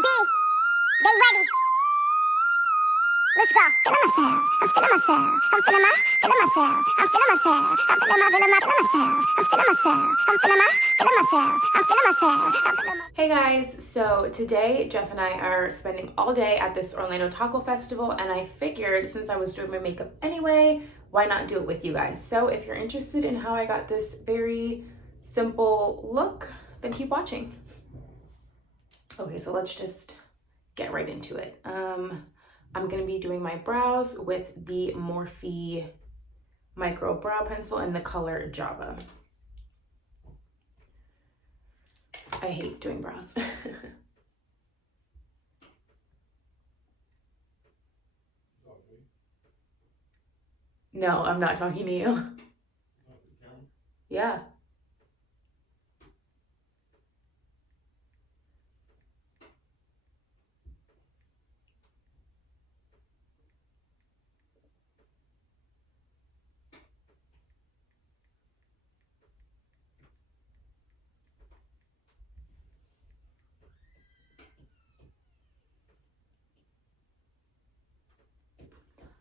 B, they ready. Let's go. Feeling myself. I'm feeling myself. I'm feeling myself. I'm feeling myself. I'm feeling myself. I'm feeling myself. I'm feeling myself. I'm feeling myself. Hey guys, so today Jeff and I are spending all day at this Orlando Taco Festival, and I figured since I was doing my makeup anyway, why not do it with you guys? So if you're interested in how I got this very simple look, then keep watching. Okay, so let's just get right into it. I'm gonna be doing my brows with the Morphe Micro Brow Pencil in the color Java. I hate doing brows. No, I'm not talking to you. Yeah.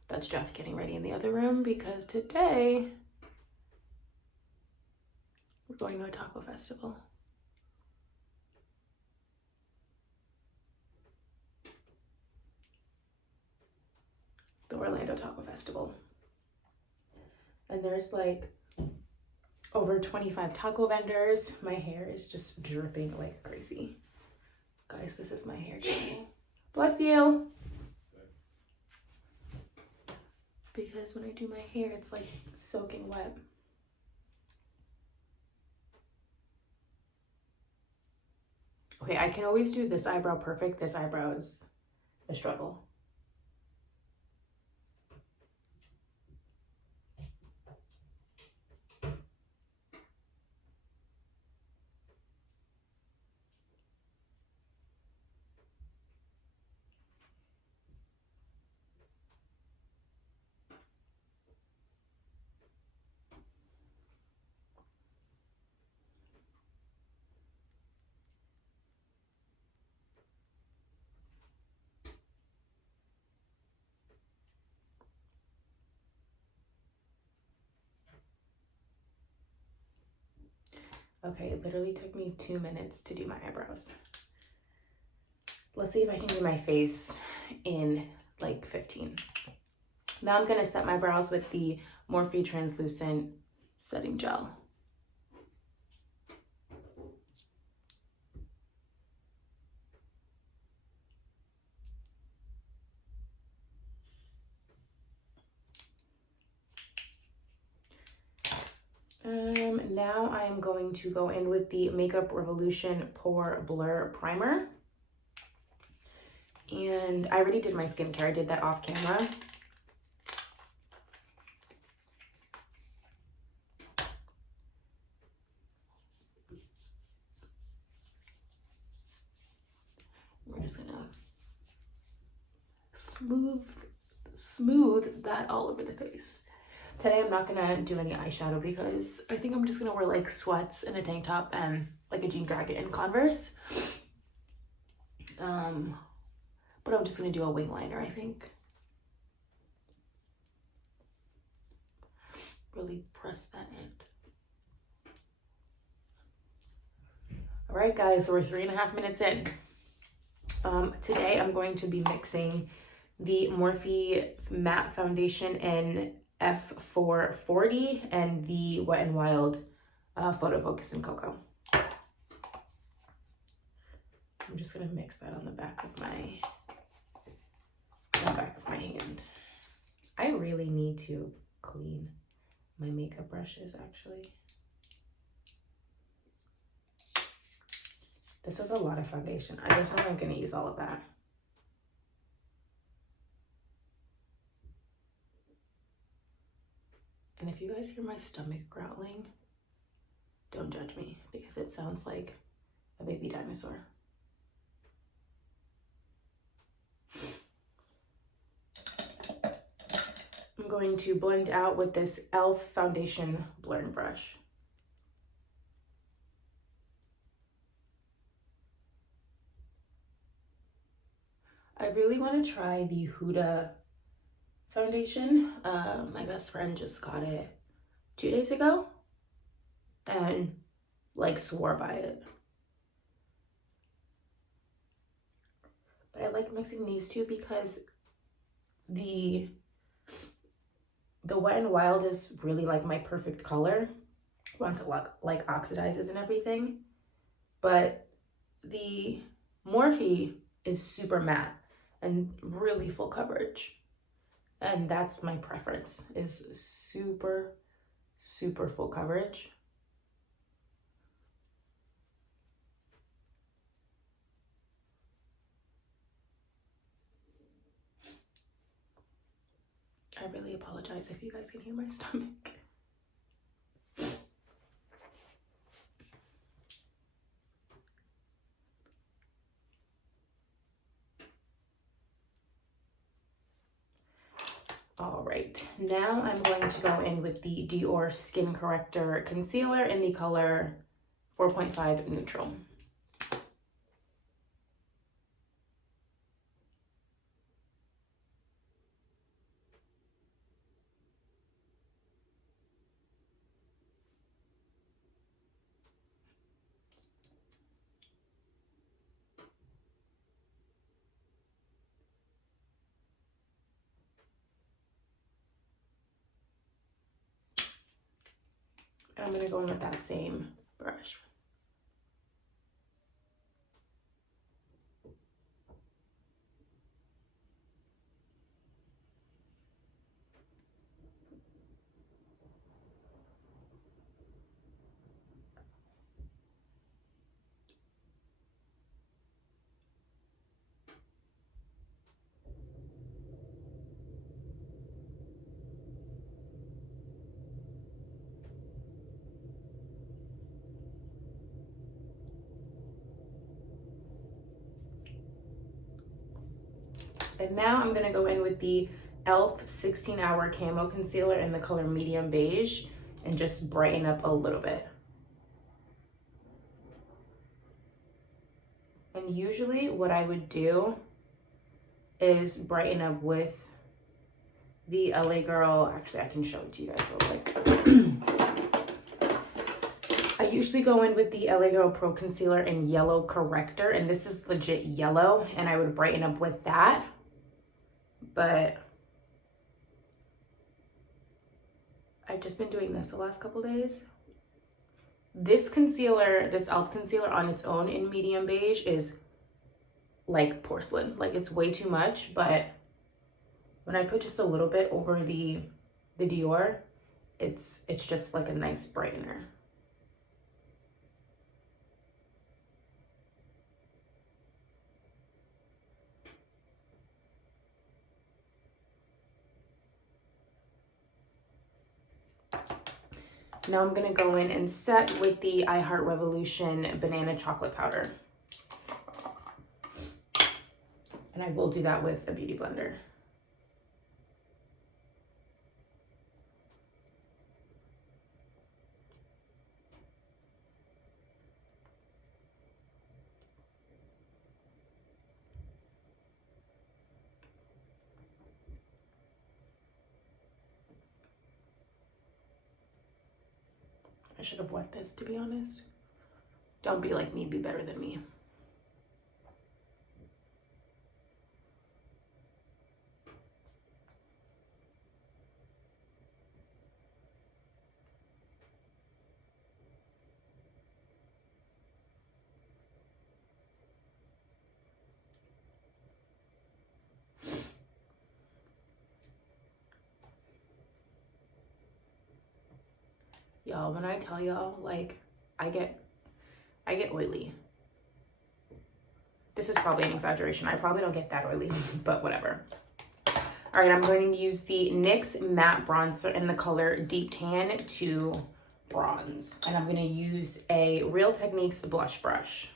That's Jeff getting ready in the other room because today we're going to a taco festival. The Orlando Taco Festival. And there's like over 25 taco vendors. My hair is just dripping like crazy. Guys, this is my hair journal. Bless you. Because when I do my hair, it's like soaking wet. Okay, I can always do this eyebrow perfect. This eyebrow is a struggle. Okay, it literally took me 2 minutes to do my eyebrows. Let's see if I can do my face in like 15. Now I'm gonna set my brows with the Morphe Translucent Setting Gel. Now I am going to go in with the Makeup Revolution Pore Blur Primer. And I already did my skincare. I did that off camera. We're just gonna smooth that all over the face. Today I'm not gonna do any eyeshadow because I think I'm just gonna wear like sweats and a tank top and like a jean jacket and Converse. But I'm just gonna do a wing liner, I think. Really press that in. All right, guys, so we're 3.5 minutes in. Today I'm going to be mixing the Morphe Matte Foundation in F440 and the Wet n Wild Photo Focus in Cocoa. I'm just gonna mix that on the back of my hand. I really need to clean my makeup brushes actually. This is a lot of foundation. I guess I'm not gonna use all of that. And if you guys hear my stomach growling, don't judge me because it sounds like a baby dinosaur. I'm going to blend out with this e.l.f. foundation blurring brush. I really want to try the Huda foundation. My best friend just got it 2 days ago and like swore by it. But I like mixing these two because the Wet n Wild is really like my perfect color once it like oxidizes and everything. But the Morphe is super matte and really full coverage. And that's my preference, is super, super full coverage. I really apologize if you guys can hear my stomach. All right, now I'm going to go in with the Dior Skin Corrector Concealer in the color 4.5 Neutral. And I'm gonna go in with that same brush. And now I'm gonna go in with the e.l.f. 16-Hour Camo Concealer in the color Medium Beige and just brighten up a little bit. And usually what I would do is brighten up with the LA Girl. Actually, I can show it to you guys real quick. I usually go in with the LA Girl Pro Concealer in Yellow Corrector, and this is legit yellow, and I would brighten up with that. But I've just been doing this the last couple days. This concealer, this e.l.f. concealer on its own in Medium Beige is like porcelain. Like, it's way too much, but when I put just a little bit over the Dior, it's just like a nice brightener. Now I'm gonna go in and set with the I Heart Revolution Banana Chocolate Powder. And I will do that with a beauty blender. I should have wet this, to be honest. Don't be like me, be better than me. Y'all, when I tell y'all, like, I get oily. This is probably an exaggeration. I probably don't get that oily, but whatever. All right, I'm going to use the NYX Matte Bronzer in the color Deep Tan to bronze. And I'm going to use a Real Techniques blush brush.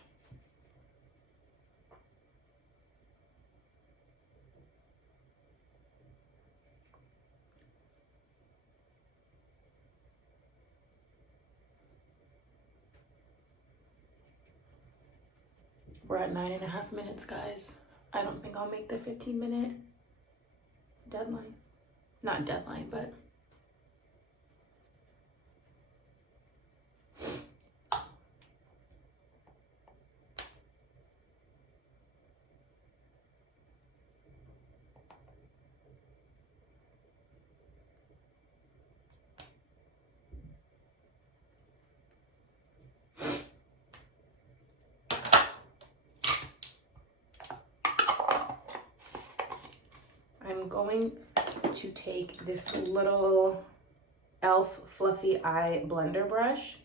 We're at 9.5 minutes, guys. I don't think I'll make the 15-minute deadline. Not deadline, but I'm going to take this little e.l.f. Fluffy Eye blender brush,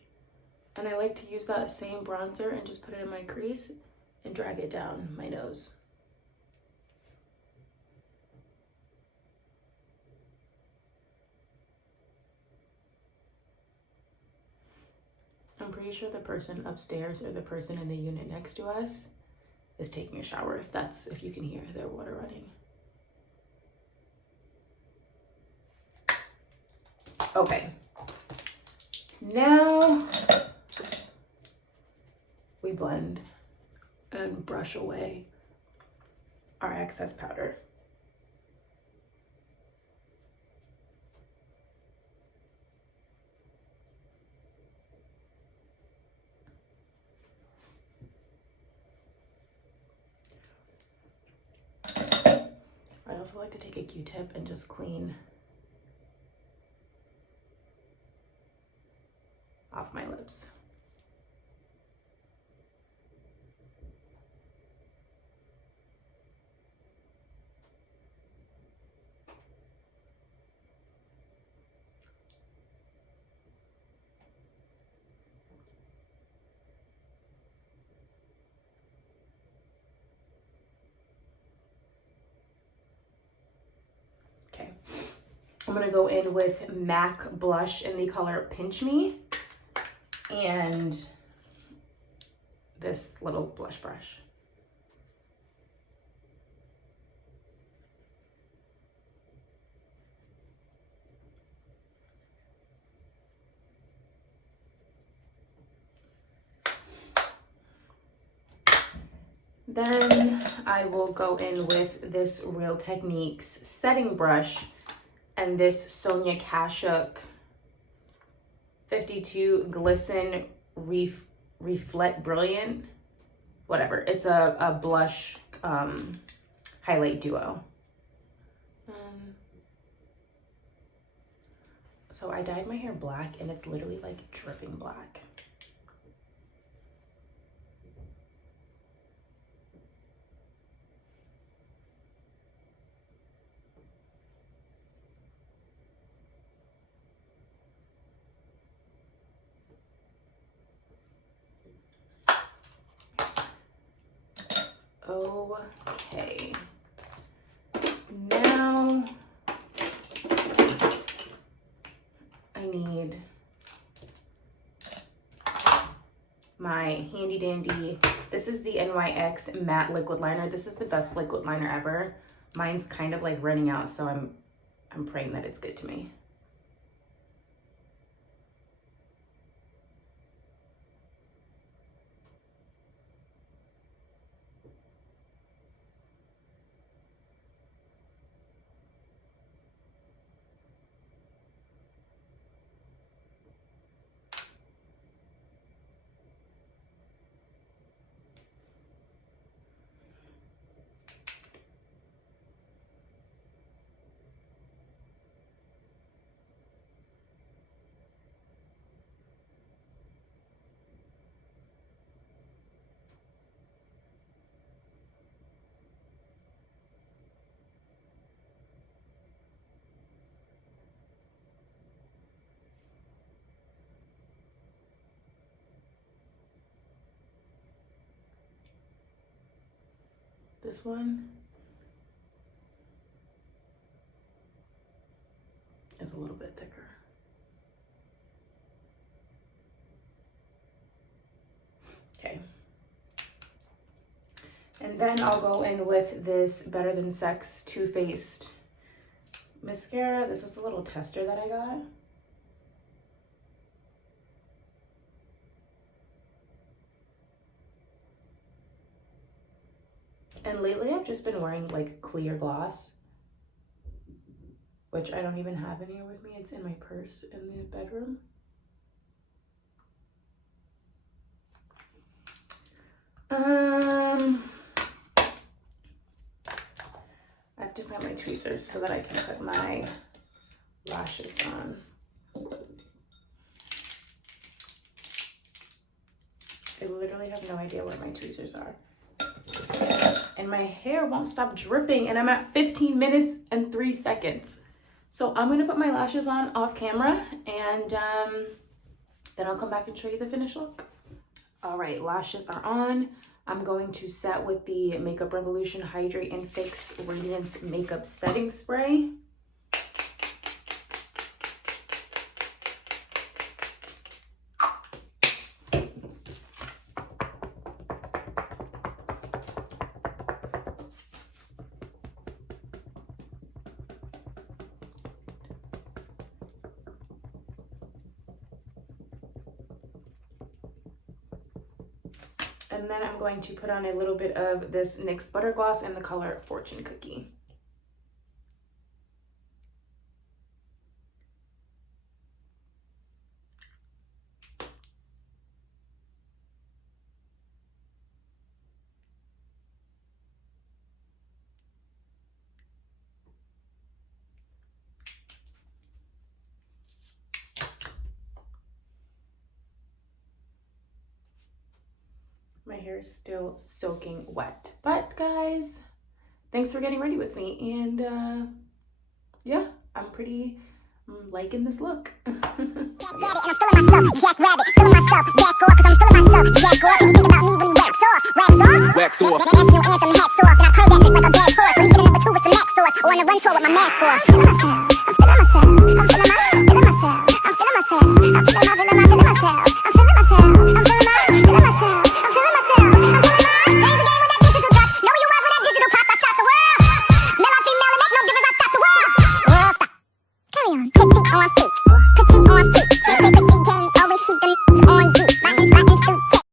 and I like to use that same bronzer and just put it in my crease and drag it down my nose. I'm pretty sure the person upstairs or the person in the unit next to us is taking a shower, if you can hear their water running. Okay, now we blend and brush away our excess powder. I also like to take a Q-tip and just clean off my lips. Okay, I'm gonna go in with MAC blush in the color Pinch Me and this little blush brush. Then I will go in with this Real Techniques setting brush and this Sonia Kashuk 52 Glisten Reflect Brilliant, whatever. It's a blush highlight duo. So I dyed my hair black and it's literally like dripping black. Okay, now I need my handy dandy, this is the NYX matte liquid liner. This is the best liquid liner ever. Mine's kind of like running out, so I'm praying that it's good to me. This one is a little bit thicker. Okay. And then I'll go in with this Better Than Sex Too Faced mascara. This is a little tester that I got. And lately I've just been wearing like clear gloss, which I don't even have in here with me. It's in my purse in the bedroom. I have to find my tweezers so that I can put my lashes on. I literally have no idea where my tweezers are. And my hair won't stop dripping, and I'm at 15 minutes and 3 seconds. So I'm gonna put my lashes on off camera, and then I'll come back and show you the finished look. All right, lashes are on. I'm going to set with the Makeup Revolution Hydrate and Fix Radiance Makeup Setting Spray. And then I'm going to put on a little bit of this NYX Butter Gloss in the color Fortune Cookie. My hair is still soaking wet. But guys, thanks for getting ready with me. And yeah, I'm liking this look. Get it, and I'm feeling myself, Jack Rabbit, feeling myself, back off, cause I'm feeling myself, Jack off. When you think about me, when he wax off, wax off. That national anthem, hats off, and I curve that neck like a bad horse. When you get in number 2 with the neck sauce, or on the run tour with my mask off. I'm feeling myself, I'm feeling myself, I'm feeling myself, I'm feeling myself, I'm feeling myself, I'm feeling myself, I'm feeling myself, I'm feeling myself, I'm feeling myself, I'm feeling myself, I'm feeling myself. Change the game with that digital drop. Know who you was with that digital pop. I shot the world. Male on female, it make no difference. I shot the world. World stop. Carry on. Kick feet on feet.